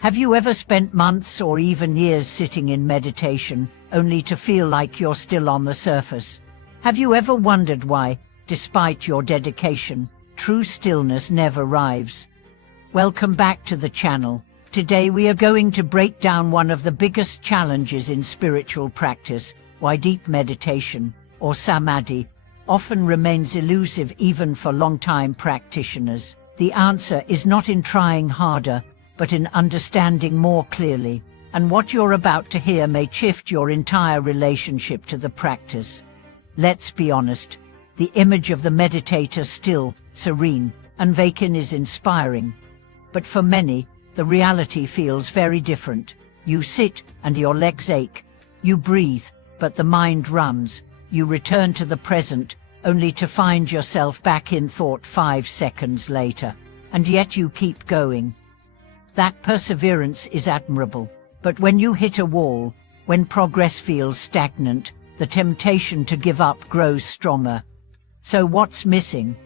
Have you ever spent months or even years sitting in meditation, only to feel like you're still on the surface? Have you ever wondered why, despite your dedication, true stillness never arrives? Welcome back to the channel. Today we are going to break down one of the biggest challenges in spiritual practice, why deep meditation, or samadhi, often remains elusive even for long-time practitioners. The answer is not in trying harder, but in understanding more clearly, and what you're about to hear may shift your entire relationship to the practice. Let's be honest, the image of the meditator still, serene, and vacant is inspiring. But for many, the reality feels very different. You sit, and your legs ache. You breathe, but the mind runs. You return to the present, only to find yourself back in thought 5 seconds later. And yet you keep going. That perseverance is admirable. But when you hit a wall, when progress feels stagnant, the temptation to give up grows stronger. So what's missing?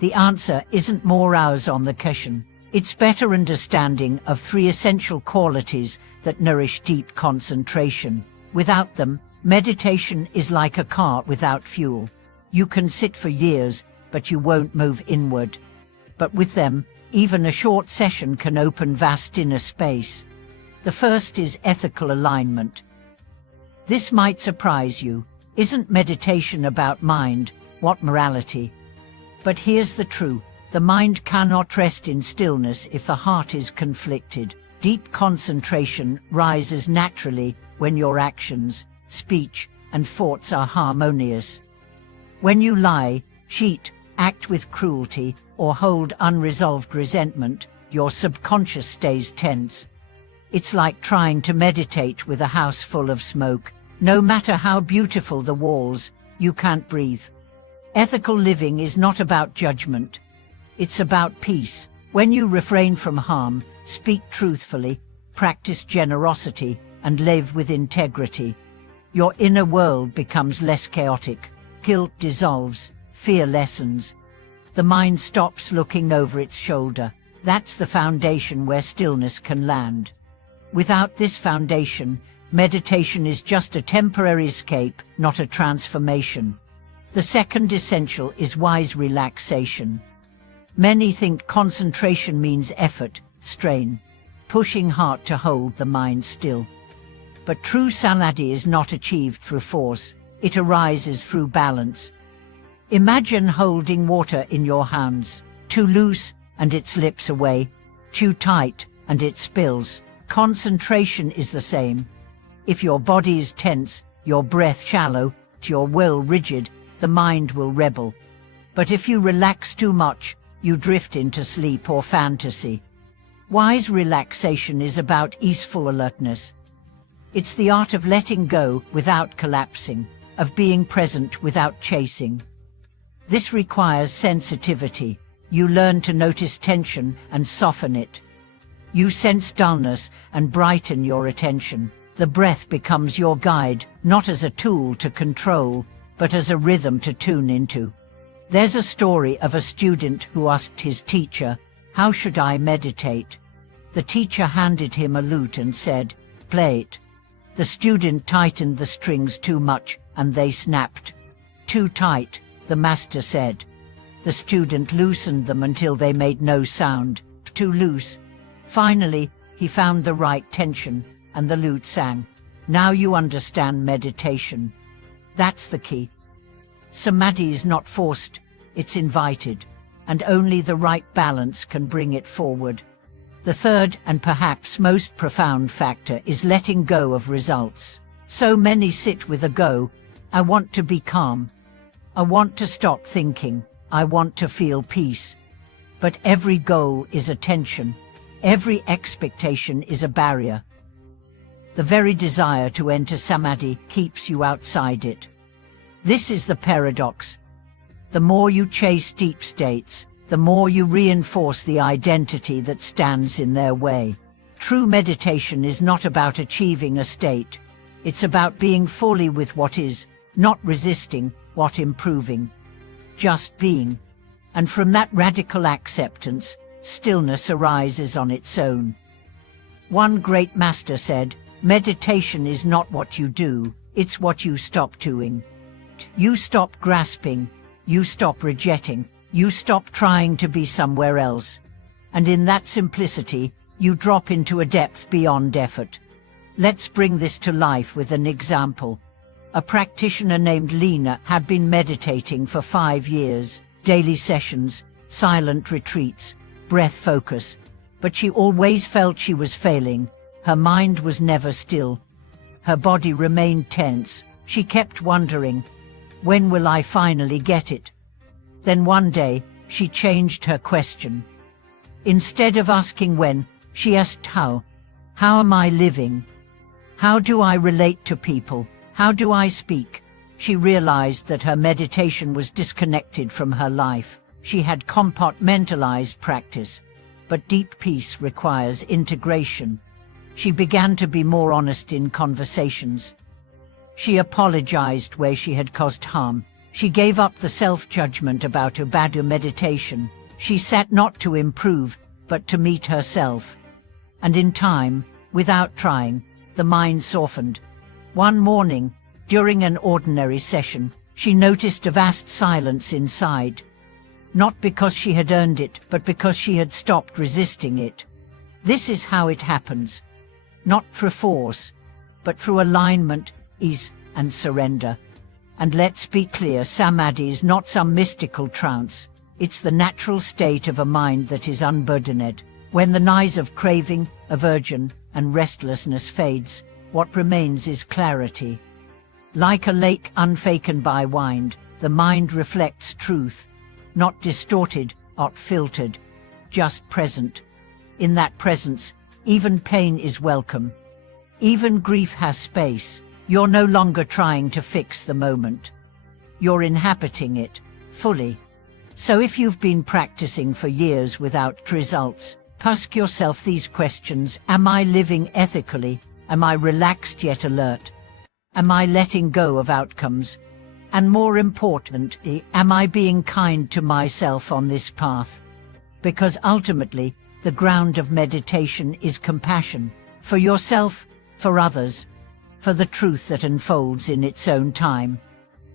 The answer isn't more hours on the cushion. It's better understanding of 3 essential qualities that nourish deep concentration. Without them, meditation is like a car without fuel. You can sit for years, but you won't move inward. But with them, even a short session can open vast inner space. The first is ethical alignment. This might surprise you. Isn't meditation about mind? What morality? But here's the truth. The mind cannot rest in stillness if the heart is conflicted. Deep concentration rises naturally when your actions, speech, and thoughts are harmonious. When you lie, cheat, act with cruelty, or hold unresolved resentment, your subconscious stays tense. It's like trying to meditate with a house full of smoke. No matter how beautiful the walls, you can't breathe. Ethical living is not about judgment. It's about peace. When you refrain from harm, speak truthfully, practice generosity, and live with integrity, your inner world becomes less chaotic. Guilt dissolves, fear lessens. The mind stops looking over its shoulder. That's the foundation where stillness can land. Without this foundation, meditation is just a temporary escape, not a transformation. The second essential is wise relaxation. Many think concentration means effort, strain, pushing hard to hold the mind still. But true samadhi is not achieved through force, it arises through balance. Imagine holding water in your hands. Too loose, and it slips away. Too tight, and it spills. Concentration is the same. If your body is tense, your breath shallow, your will rigid, the mind will rebel. But if you relax too much, you drift into sleep or fantasy. Wise relaxation is about easeful alertness. It's the art of letting go without collapsing, of being present without chasing. This requires sensitivity. You learn to notice tension and soften it. You sense dullness and brighten your attention. The breath becomes your guide, not as a tool to control, but as a rhythm to tune into. There's a story of a student who asked his teacher, "How should I meditate?" The teacher handed him a lute and said, "Play it." The student tightened the strings too much, and they snapped. "Too tight," the master said. The student loosened them until they made no sound. Too loose. Finally, he found the right tension, and the lute sang. Now you understand meditation. That's the key. Samadhi is not forced, it's invited, and only the right balance can bring it forward. The third and perhaps most profound factor is letting go of results. So many sit with a go, "I want to be calm. I want to stop thinking. I want to feel peace." But every goal is a tension. Every expectation is a barrier. The very desire to enter samadhi keeps you outside it. This is the paradox. The more you chase deep states, the more you reinforce the identity that stands in their way. True meditation is not about achieving a state. It's about being fully with what is, not resisting, what improving. Just being. And from that radical acceptance, stillness arises on its own. One great master said, meditation is not what you do, it's what you stop doing. You stop grasping, you stop rejecting, you stop trying to be somewhere else. And in that simplicity, you drop into a depth beyond effort. Let's bring this to life with an example. A practitioner named Lena had been meditating for 5 years, daily sessions, silent retreats, breath focus, but she always felt she was failing. Her mind was never still. Her body remained tense. She kept wondering, when will I finally get it? Then one day, she changed her question. Instead of asking when, she asked how. How am I living? How do I relate to people? How do I speak? She realized that her meditation was disconnected from her life. She had compartmentalized practice, but deep peace requires integration. She began to be more honest in conversations. She apologized where she had caused harm. She gave up the self-judgment about her bad meditation. She sat not to improve, but to meet herself. And in time, without trying, the mind softened. One morning, during an ordinary session, she noticed a vast silence inside. Not because she had earned it, but because she had stopped resisting it. This is how it happens. Not through force, but through alignment, ease, and surrender. And let's be clear, samadhi is not some mystical trance. It's the natural state of a mind that is unburdened. When the noise of craving, aversion, and restlessness fades, what remains is clarity. Like a lake unfaken by wind, the mind reflects truth, not distorted or filtered, just present. In that presence, even pain is welcome. Even grief has space. You're no longer trying to fix the moment. You're inhabiting it, fully. So if you've been practicing for years without results, ask yourself these questions. Am I living ethically? Am I relaxed yet alert? Am I letting go of outcomes? And more importantly, am I being kind to myself on this path? Because ultimately, the ground of meditation is compassion, for yourself, for others, for the truth that unfolds in its own time.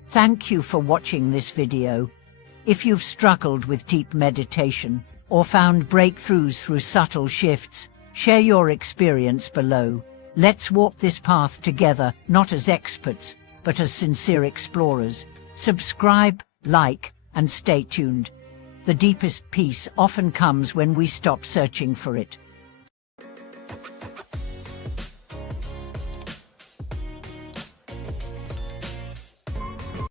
Thank you for watching this video. If you've struggled with deep meditation, or found breakthroughs through subtle shifts, share your experience below. Let's walk this path together, not as experts, but as sincere explorers. Subscribe, like, and stay tuned. The deepest peace often comes when we stop searching for it.